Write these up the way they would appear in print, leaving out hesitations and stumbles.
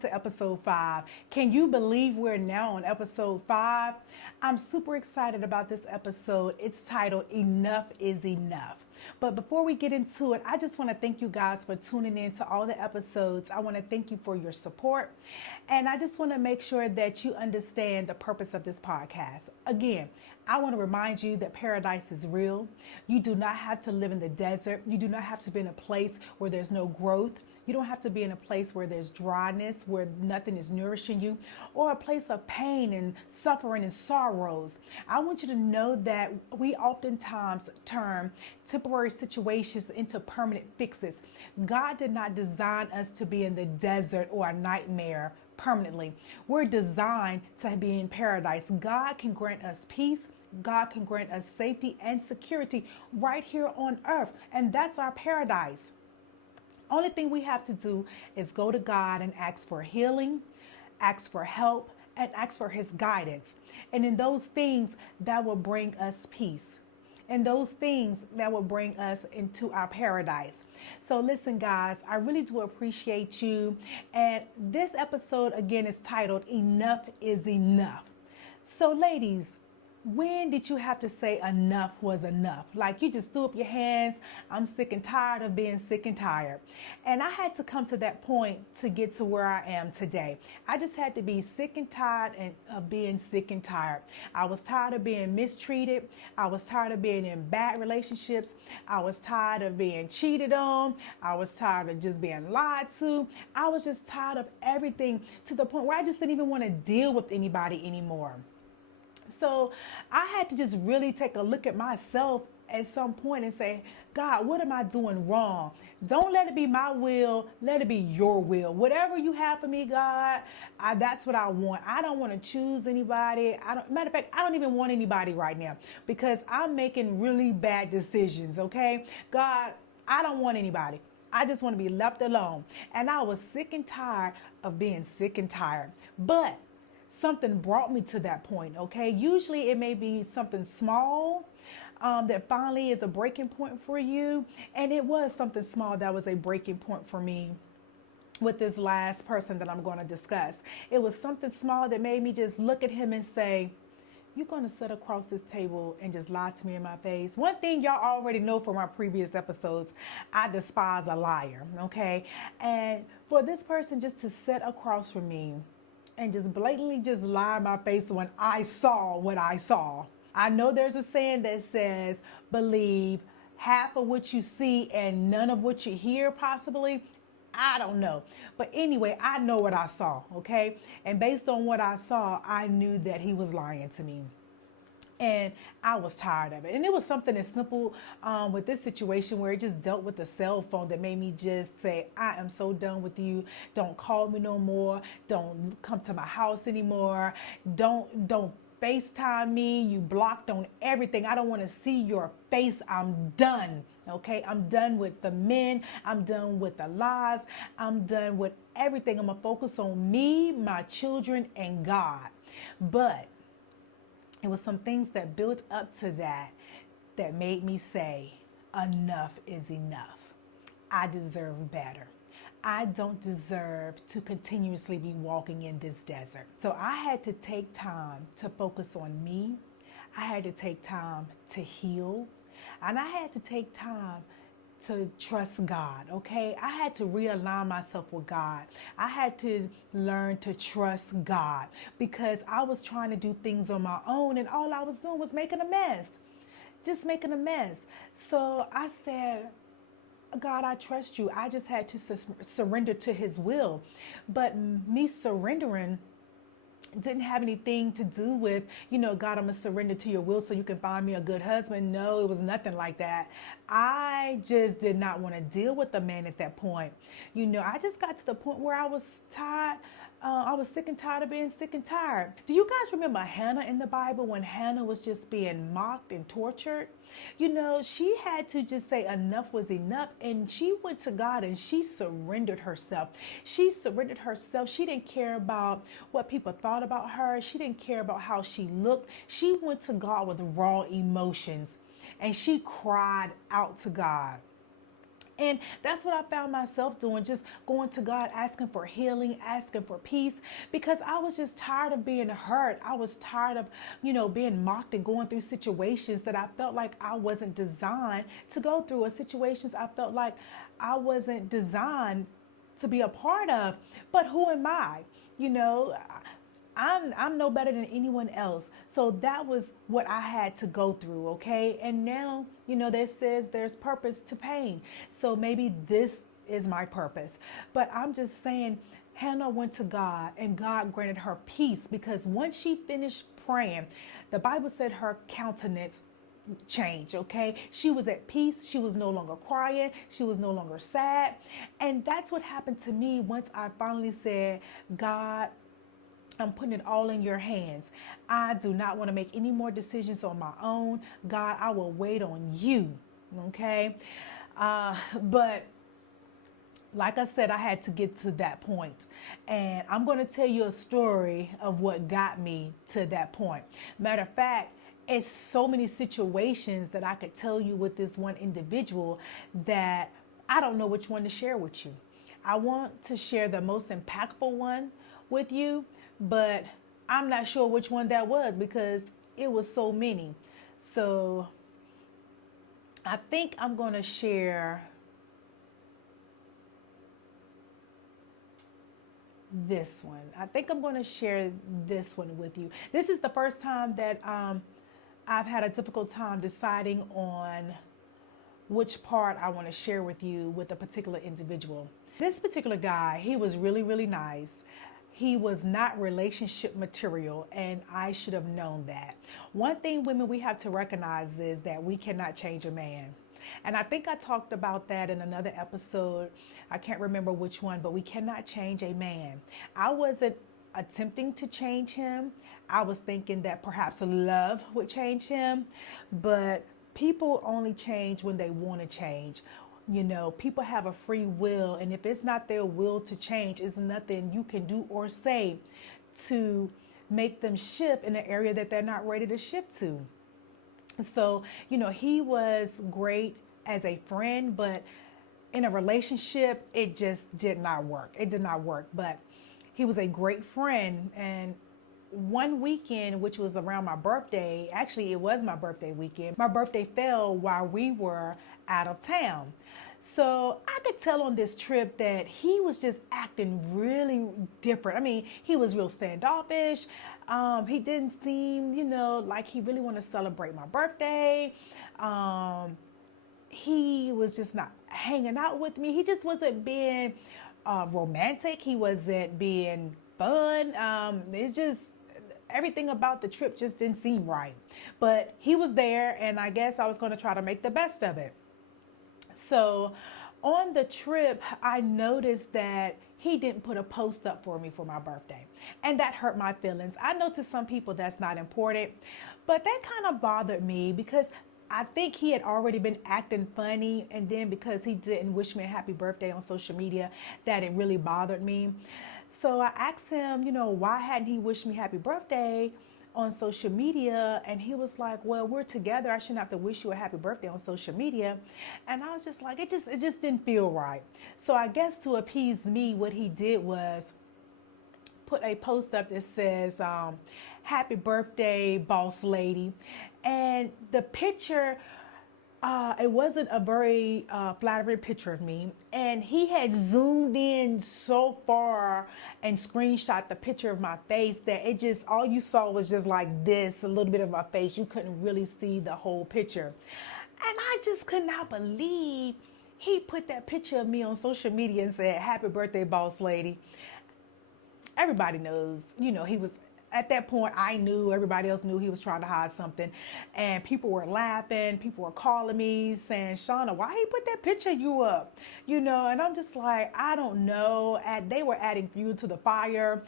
to episode 5. Can you believe we're now on episode 5? I'm super excited about this episode. It's titled Enough is Enough. But before we get into it, I just want to thank you guys for tuning in to all the episodes. I want to thank you for your support. And I just want to make sure that you understand the purpose of this podcast. Again, I want to remind you that paradise is real. You do not have to live in the desert. You do not have to be in a place where there's no growth. You don't have to be in a place where there's dryness, where nothing is nourishing you, or a place of pain and suffering and sorrows. I want you to know that we oftentimes turn temporary situations into permanent fixes. God did not design us to be in the desert or a nightmare permanently. We're designed to be in paradise. God can grant us peace. God can grant us safety and security right here on earth. And that's our paradise. Only thing we have to do is go to God and ask for healing, ask for help, and ask for his guidance. And in those things, that will bring us peace. And those things that will bring us into our paradise. So listen, guys, I really do appreciate you. And this episode, again, is titled Enough is Enough. So ladies, when did you have to say enough was enough? Like you just threw up your hands. I'm sick and tired of being sick and tired. And I had to come to that point to get to where I am today. I just had to be sick and tired of being sick and tired. I was tired of being mistreated. I was tired of being in bad relationships. I was tired of being cheated on. I was tired of just being lied to. I was just tired of everything to the point where I just didn't even want to deal with anybody anymore. So I had to just really take a look at myself at some point and say, God, what am I doing wrong? Don't let it be my will. Let it be your will. Whatever you have for me, God, that's what I want. I don't want to choose anybody. Matter of fact, I don't even want anybody right now because I'm making really bad decisions, okay? God, I don't want anybody. I just want to be left alone. And I was sick and tired of being sick and tired. But something brought me to that point, okay? Usually it may be something small that finally is a breaking point for you. And it was something small that was a breaking point for me with this last person that I'm going to discuss. It was something small that made me just look at him and say, you're going to sit across this table and just lie to me in my face. One thing y'all already know from my previous episodes, I despise a liar, okay? And for this person just to sit across from me and just blatantly just lie in my face when I saw what I saw. I know there's a saying that says, believe half of what you see and none of what you hear possibly. I don't know. But anyway, I know what I saw, okay? And based on what I saw, I knew that he was lying to me. And I was tired of it. And it was something as simple with this situation where it just dealt with the cell phone that made me just say, I am so done with you. Don't call me no more. Don't come to my house anymore. Don't FaceTime me. You blocked on everything. I don't want to see your face. I'm done. Okay, I'm done with the men. I'm done with the lies. I'm done with everything. I'm going to focus on me, my children, and God. But it was some things that built up to that made me say, enough is enough. I deserve better. I don't deserve to continuously be walking in this desert. So I had to take time to focus on me. I had to take time to heal. And I had to take time to trust God, okay? I had to realign myself with God. I had to learn to trust God because I was trying to do things on my own and all I was doing was making a mess, just making a mess. So I said, God, I trust you. I just had to surrender to his will. But me surrendering didn't have anything to do with, God, I'm going to surrender to your will so you can find me a good husband. No, it was nothing like that. I just did not want to deal with the man at that point. I just got to the point where I was tired. I was sick and tired of being sick and tired. Do you guys remember Hannah in the Bible when Hannah was just being mocked and tortured? She had to just say enough was enough. And she went to God and she surrendered herself. She surrendered herself. She didn't care about what people thought about her. She didn't care about how she looked. She went to God with raw emotions and she cried out to God. And that's what I found myself doing, just going to God, asking for healing, asking for peace, because I was just tired of being hurt. I was tired of, being mocked and going through situations that I felt like I wasn't designed to go through, or situations I felt like I wasn't designed to be a part of. But who am I? You know, I'm no better than anyone else. So that was what I had to go through, okay? And now, that says there's purpose to pain. So maybe this is my purpose. But I'm just saying, Hannah went to God and God granted her peace, because once she finished praying, the Bible said her countenance change, okay? She was at peace. She was no longer crying. She was no longer sad. And that's what happened to me once I finally said, God, I'm putting it all in your hands. I do not want to make any more decisions on my own. God, I will wait on you. Okay. But like I said, I had to get to that point. And I'm going to tell you a story of what got me to that point. Matter of fact, it's so many situations that I could tell you with this one individual that I don't know which one to share with you. I want to share the most impactful one with you, but I'm not sure which one that was because it was so many. So I think I'm going to share this one. I think I'm going to share this one with you. This is the first time that I've had a difficult time deciding on which part I want to share with you with a particular individual. This particular guy, he was really, really nice. He was not relationship material, and I should have known that. One thing women we have to recognize is that we cannot change a man. And I think I talked about that in another episode. I can't remember which one, but we cannot change a man. I wasn't attempting to change him. I was thinking that perhaps love would change him, but people only change when they want to change. People have a free will, and if it's not their will to change, it's nothing you can do or say to make them shift in an area that they're not ready to shift to. So, he was great as a friend, but in a relationship, it just did not work. It did not work, but he was a great friend. And one weekend, which was around my birthday, actually it was my birthday weekend, my birthday fell while we were out of town. So I could tell on this trip that he was just acting really different. I mean, he was real standoffish. He didn't seem, like he really wanted to celebrate my birthday. He was just not hanging out with me. He just wasn't being romantic. He wasn't being fun. It's just everything about the trip just didn't seem right. But he was there, and I guess I was going to try to make the best of it. So on the trip, I noticed that he didn't put a post up for me for my birthday. And that hurt my feelings. I know to some people that's not important, but that kind of bothered me because I think he had already been acting funny. And then because he didn't wish me a happy birthday on social media, that it really bothered me. So I asked him, why hadn't he wished me happy birthday on social media? And he was like, well, we're together. I shouldn't have to wish you a happy birthday on social media. And I was just like, it just didn't feel right. So I guess to appease me, what he did was put a post up that says, happy birthday, boss lady. And the picture, it wasn't a very flattering picture of me. And he had zoomed in so far and screenshot the picture of my face that it just, all you saw was just like this, a little bit of my face. You couldn't really see the whole picture. And I just could not believe he put that picture of me on social media and said, happy birthday, boss lady. Everybody knows, he was, at that point, I knew, everybody else knew he was trying to hide something. And people were laughing. People were calling me saying, Shauna, why he put that picture of you up? And I'm just like, I don't know. They were adding fuel to the fire.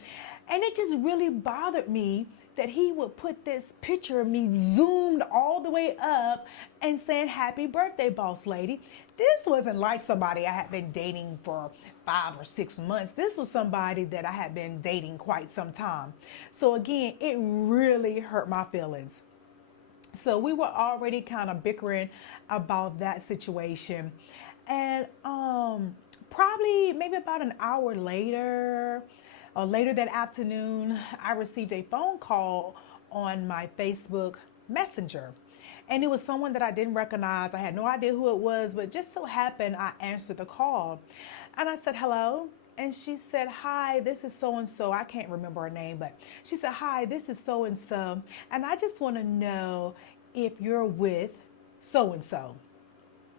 And it just really bothered me that he would put this picture of me zoomed all the way up and saying, happy birthday, boss lady. This wasn't like somebody I had been dating for 5 or 6 months. This was somebody that I had been dating quite some time. So again, it really hurt my feelings. So we were already kind of bickering about that situation. And probably maybe about an hour later or later that afternoon, I received a phone call on my Facebook Messenger. And it was someone that I didn't recognize. I had no idea who it was, but just so happened I answered the call. And I said, hello. And she said, hi, this is so and so. I can't remember her name, but she said, hi, this is so and so. And I just want to know if you're with so and so.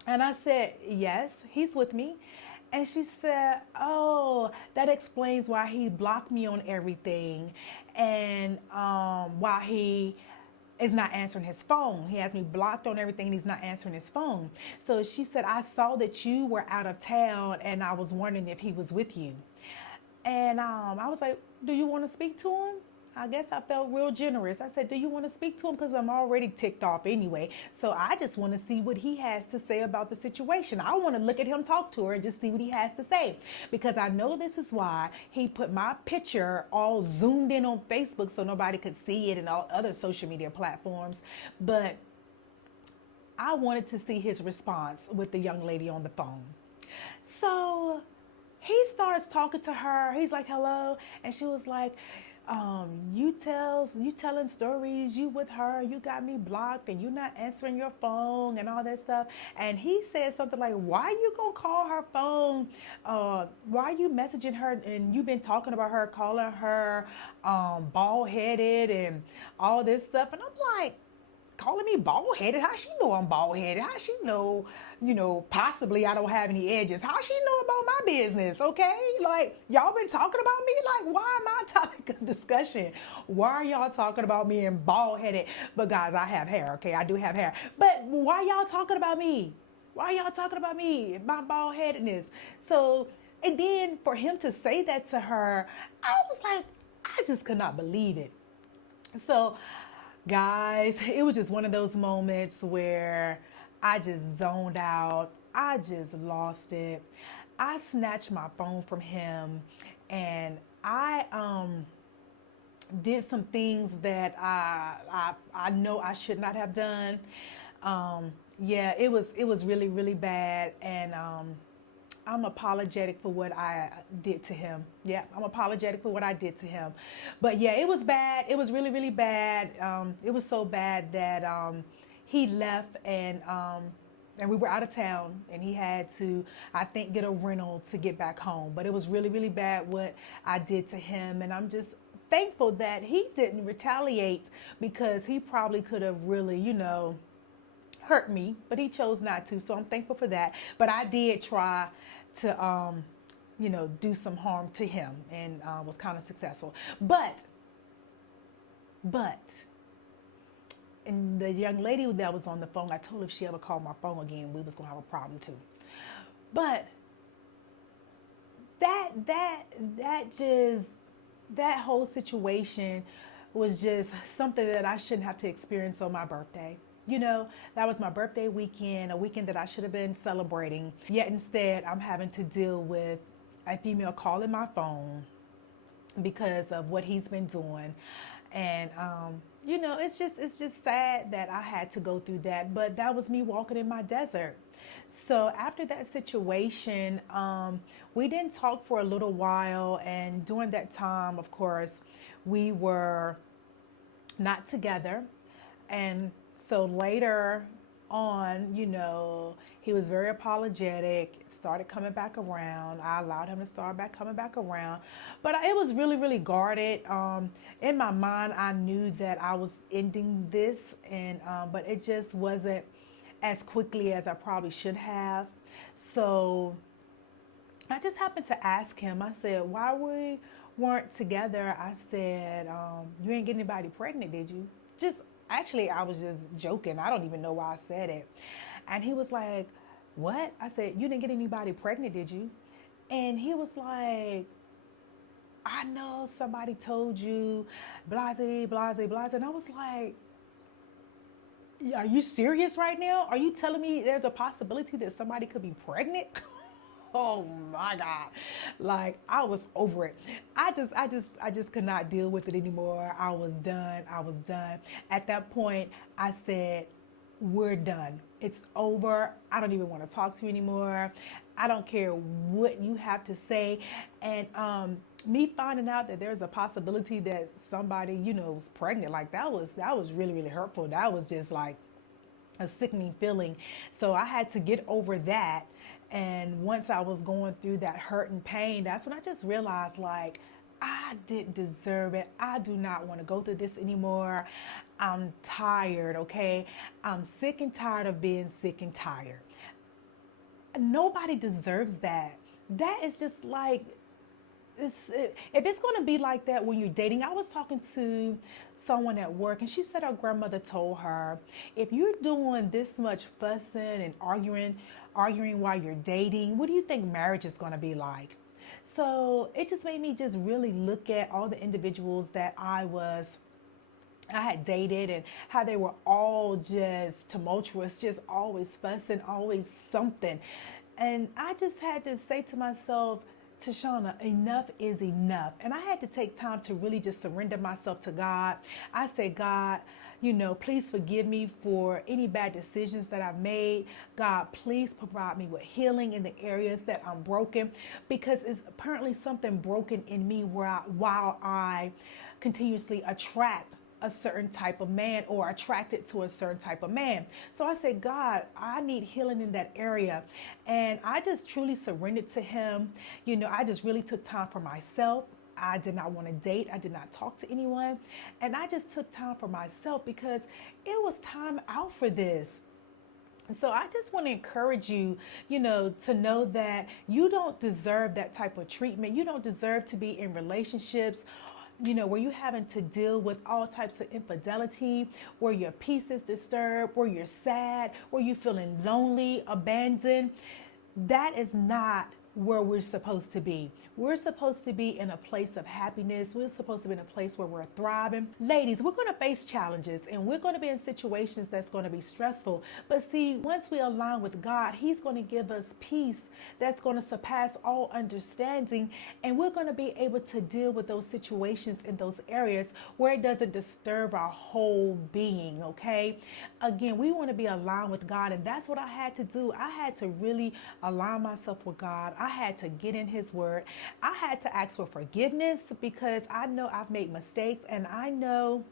And I said, yes, he's with me. And she said, oh, that explains why he blocked me on everything and why he is not answering his phone. He has me blocked on everything and he's not answering his phone. So she said, I saw that you were out of town and I was wondering if he was with you. And I was like, do you want to speak to him? I guess I felt real generous. I said, do you want to speak to him? Because I'm already ticked off anyway. So I just want to see what he has to say about the situation. I want to look at him talk to her and just see what he has to say. Because I know this is why he put my picture all zoomed in on Facebook so nobody could see it and all other social media platforms. But I wanted to see his response with the young lady on the phone. So he starts talking to her. He's like, hello. And she was like, you telling stories, you with her, you got me blocked and you not answering your phone and all that stuff. And he said something like, why you gonna call her phone? Why you messaging her and you been talking about her, calling her bald headed and all this stuff. And I'm like, calling me bald headed? How she know I'm bald headed? How she know, possibly I don't have any edges? How she know about my business? Okay, like y'all been talking about me. Like, why am I a topic of discussion? Why are y'all talking about me and bald headed? But guys, I have hair. Okay, I do have hair. But why y'all talking about me? Why y'all talking about me? My bald headedness. So, and then for him to say that to her, I was like, I just could not believe it. So, guys, it was just one of those moments where I just zoned out. I just lost it. I snatched my phone from him and I did some things that I know I should not have done. Yeah, it was really, really bad, and I'm apologetic for what I did to him. Yeah, I'm apologetic for what I did to him. But yeah, it was bad. It was really, really bad. It was so bad that he left and we were out of town and he had to, I think, get a rental to get back home. But it was really, really bad what I did to him. And I'm just thankful that he didn't retaliate because he probably could have really, hurt me, but he chose not to. So I'm thankful for that. But I did try to, do some harm to him and was kind of successful. But, and the young lady that was on the phone, I told her if she ever called my phone again, we was gonna have a problem too. But that whole situation was just something that I shouldn't have to experience on my birthday. That was my birthday weekend, a weekend that I should have been celebrating. Yet instead, I'm having to deal with a female calling my phone because of what he's been doing. And, it's just sad that I had to go through that, but that was me walking in my desert. So after that situation, we didn't talk for a little while. And during that time, of course, we were not together. And so later on, he was very apologetic, started coming back around. I allowed him to start coming back around. But it was really, really guarded. In my mind, I knew that I was ending this, but it just wasn't as quickly as I probably should have. So I just happened to ask him, I said, why we weren't together? I said, you ain't get anybody pregnant, did you? Actually, I was just joking. I don't even know why I said it. And he was like, what? I said, you didn't get anybody pregnant, did you? And he was like, I know somebody told you, blase, blase, blase. And I was like, are you serious right now? Are you telling me there's a possibility that somebody could be pregnant? Oh my God. Like, I was over it. I just could not deal with it anymore. I was done. At that point, I said, we're done. It's over. I don't even want to talk to you anymore. I don't care what you have to say. And me finding out that there's a possibility that somebody, was pregnant, like that was really, really hurtful. That was just like a sickening feeling. So I had to get over that. And once I was going through that hurt and pain, that's when I just realized, like, I didn't deserve it. I do not want to go through this anymore. I'm tired, okay? I'm sick and tired of being sick and tired. Nobody deserves that. That is just like, if it's going to be like that when you're dating. I was talking to someone at work, and she said her grandmother told her, if you're doing this much fussing and arguing while you're dating, what do you think marriage is going to be like? So it just made me just really look at all the individuals that I had dated, and how they were all just tumultuous, just always fussing, always something. And I just had to say to myself, Tashana, enough is enough. And I had to take time to really just surrender myself to God. I said, God, please forgive me for any bad decisions that I've made. God, please provide me with healing in the areas that I'm broken, because it's apparently something broken in me while I continuously attract a certain type of man, or attracted to a certain type of man. So I said, God, I need healing in that area. And I just truly surrendered to him. I just really took time for myself. I did not want to date. I did not talk to anyone. And I just took time for myself, because it was time out for this. And so I just want to encourage you, to know that you don't deserve that type of treatment. You don't deserve to be in relationships where you're having to deal with all types of infidelity, where your peace is disturbed, where you're sad, where you're feeling lonely, abandoned. That is not where we're supposed to be. We're supposed to be in a place of happiness. We're supposed to be in a place where we're thriving. Ladies, we're going to face challenges, and we're going to be in situations that's going to be stressful. But see, once we align with God, he's going to give us peace that's going to surpass all understanding. And we're going to be able to deal with those situations in those areas where it doesn't disturb our whole being, okay? Again, we want to be aligned with God, and that's what I had to do. I had to really align myself with God. I had to get in his word. I had to ask for forgiveness, because I know I've made mistakes, and I know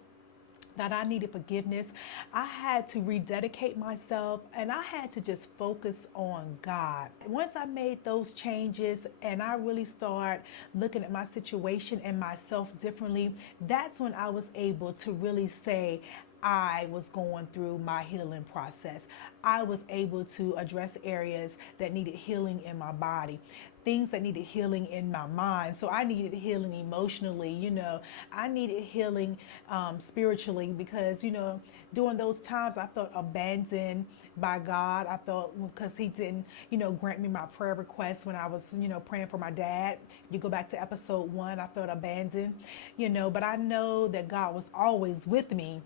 that I needed forgiveness. I had to rededicate myself, and I had to just focus on God. Once I made those changes and I really started looking at my situation and myself differently, that's when I was able to really say, I was going through my healing process. I was able to address areas that needed healing in my body, things that needed healing in my mind. So I needed healing emotionally, I needed healing spiritually, because, during those times I felt abandoned by God. I felt, because he didn't, grant me my prayer requests when I was, praying for my dad. You go back to episode 1, I felt abandoned, but I know that God was always with me.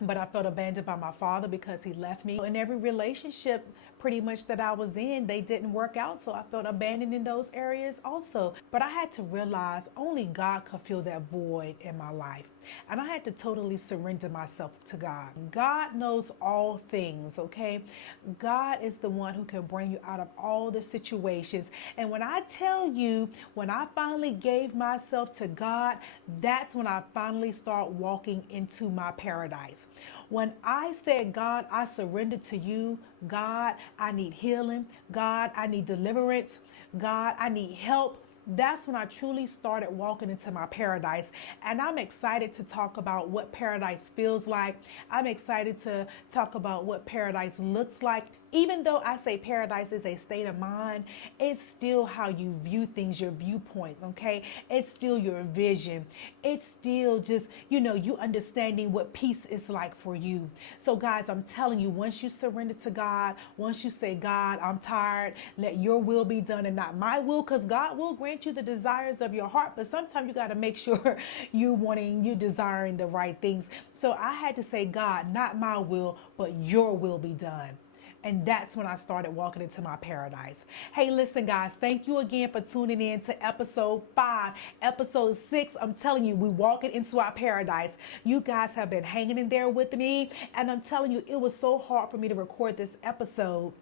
But I felt abandoned by my father, because he left me. In every relationship pretty much that I was in, they didn't work out. So I felt abandoned in those areas also. But I had to realize only God could fill that void in my life. And I had to totally surrender myself to God. God knows all things, okay? God is the one who can bring you out of all the situations. And when I tell you, when I finally gave myself to God, that's when I finally start walking into my paradise. When I said, God, I surrender to you. God, I need healing. God, I need deliverance. God, I need help. That's when I truly started walking into my paradise. And I'm excited to talk about what paradise feels like. I'm excited to talk about what paradise looks like. Even though I say paradise is a state of mind, it's still how you view things, your viewpoint, okay? It's still your vision. It's still just, you understanding what peace is like for you. So guys, I'm telling you, once you surrender to God, once you say, God, I'm tired, let your will be done and not my will, because God will grant you the desires of your heart. But sometimes you got to make sure you're desiring the right things. So I had to say, God, not my will, but your will be done. And that's when I started walking into my paradise. Hey, listen, guys, thank you again for tuning in to episode 5. Episode 6, I'm telling you, we walking into our paradise. You guys have been hanging in there with me. And I'm telling you, it was so hard for me to record this episode.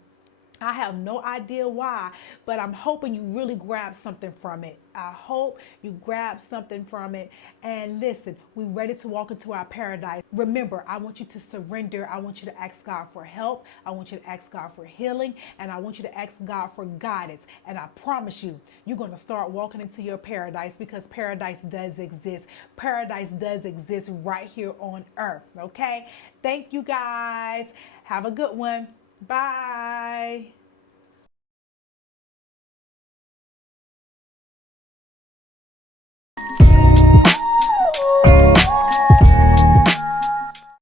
I have no idea why, but I'm hoping you really grab something from it. I hope you grab something from it. And listen, we're ready to walk into our paradise. Remember, I want you to surrender. I want you to ask God for help. I want you to ask God for healing. And I want you to ask God for guidance. And I promise you, you're going to start walking into your paradise, because paradise does exist. Paradise does exist right here on earth. Okay? Thank you, guys. Have a good one. Bye.